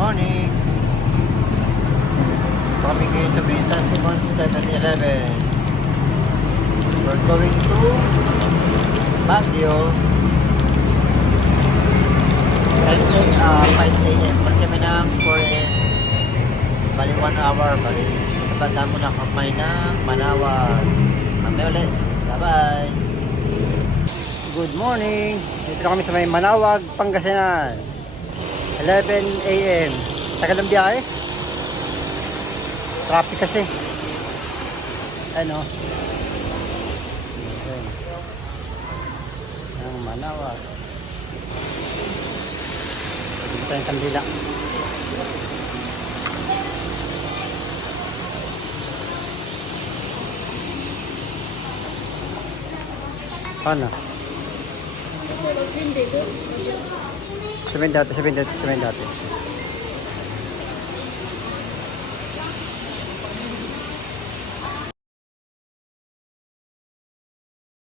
Morning! Ito kami ngayon sa may San Simon 7-Eleven. We're going to Baguio. Ending 5 a.m. Kasi kami ng 4 a.m. Bali 1 hour. Bali napanda mo na kamay ng Manawag. Mamaya ulit. Bye-bye! Good morning! Dito na kami sa may Manawag, Pangasinan. 11 a.m. Tagal ng biyahe. Traffic kasi. Ano? Ang Manawag. Dito tayong kandila. Paano? Sabihin dati.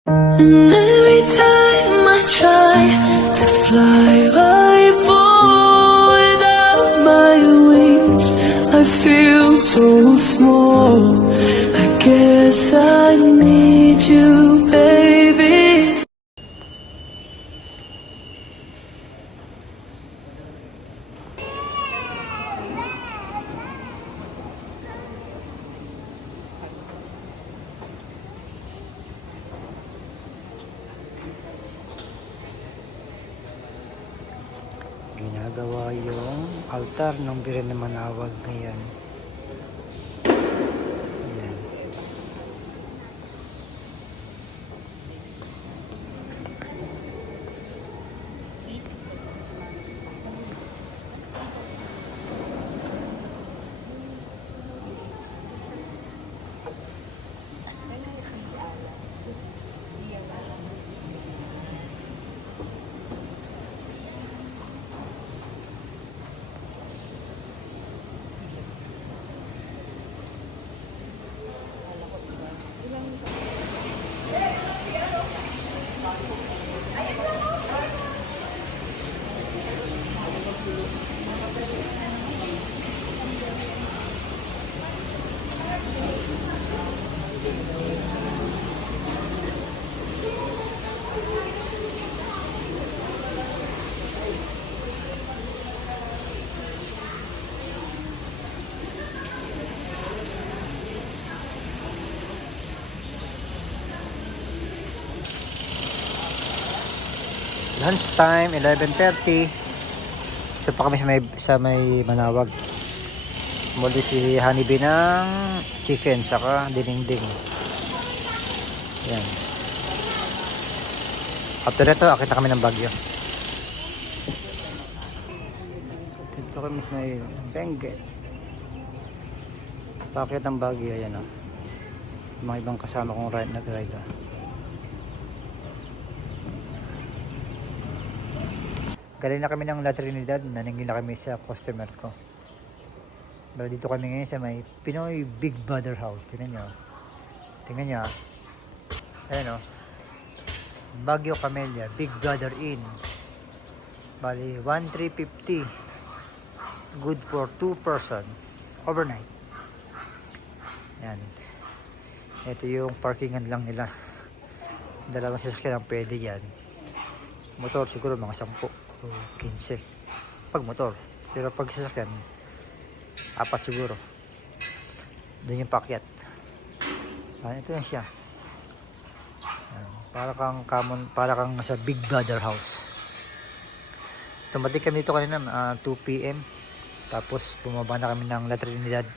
And every time I try to fly, I fall without my wings. I feel so small. I guess I need you, baby. Ginagawa yung altar ng Birhen ng Manawag ngayon. Ayan. Lunch time, 11:30. Ito pa kami sa may Manawag. Muli si Honeybee ng chicken, saka dinding. Yan. After ito, akit na kami ng Baguio. Dito kami sa may Benguet. Pakit ng Baguio, ayan o. Mga ibang kasama kong nag-ride. Galing na kami ng La Trinidad, naningin na kami sa customer ko. Pero dito kami ngayon sa may Pinoy Big Brother House. Tingnan nyo. Ayan o. Baguio Camellia, Big Brother Inn. Bali, 1,350. Good for 2 person. Overnight. Ayan. Ito yung parkingan lang nila. Dalawang sasakyan ang pwede yan. Motor siguro mga 10 o 15 pag motor, pero pag sasakyan 4 siguro. Doon yung pakyat. Ito yan siya. Para kang nasa Big Brother House. Tumating kami dito kanina 2 PM, tapos bumaba na kami ng La Trinidad.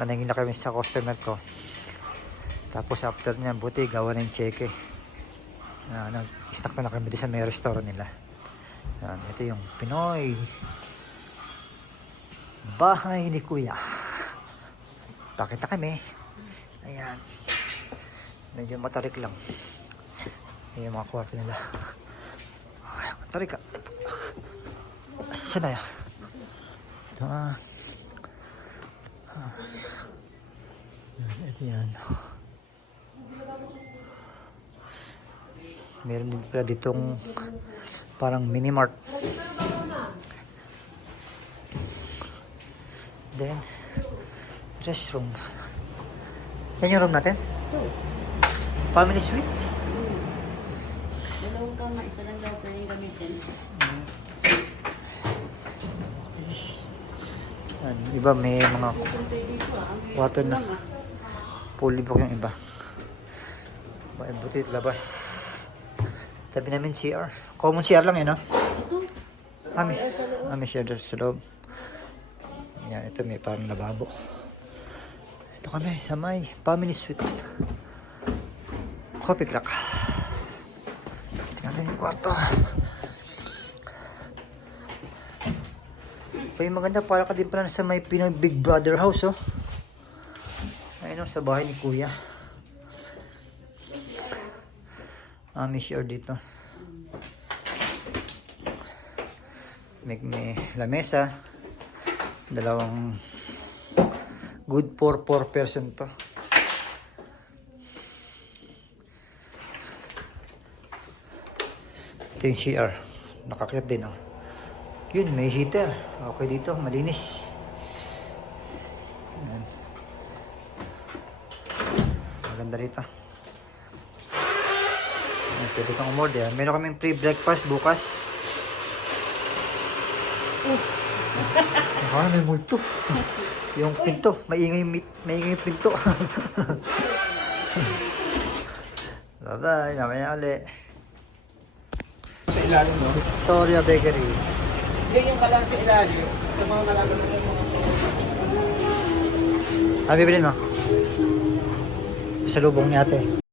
Naningin na kami sa customer ko, tapos after niya buti gawa na yung cheque. Nag-snack na kami din sa may restaurant nila. Ito yung Pinoy bahay ni Kuya. Pakita kami. Ayan. Medyo matarik lang. Ayan yung mga kwarto nila. Ay, matarik ka. Saan na yan? Ito ito yan. Meron din pala ditong parang mini mart. Then, restroom. Yan yung room natin? Family suite? Dalawang kama, isa lang daw pwedeng gamitin. Yan, iba may mga Pupunta dito ang water na. Fully book yung iba. Buti labas. Tabi namin CR. Common CR lang yun, no? May share doon sa loob. Yan, ito may parang lababo. Ito kami sa may family suite. Coffee clock. Tingnan natin yung kwarto. Ay, maganda. Para ka din pala sa may Pinoy Big Brother house, oh. Ayun, oh, sa bahay ni Kuya. May share dito. May lamesa. Dalawang good for 4 person to. Ito yung CR. Nakaklip din, oh. Yun, may heater. Okay dito, malinis. Ayan. Maganda rito. Ayan, pwede kang umorder. Meron kaming free breakfast bukas. May multo. Yung pinto, maingay yung pinto. Bye-bye, mamaya ulit. Sa ilalim, no? Victoria Bakery. Yan yung kalan sa ilalim. Sa mga nalaman mo yung mga... Bibilin mo. Sa lubong ni ate.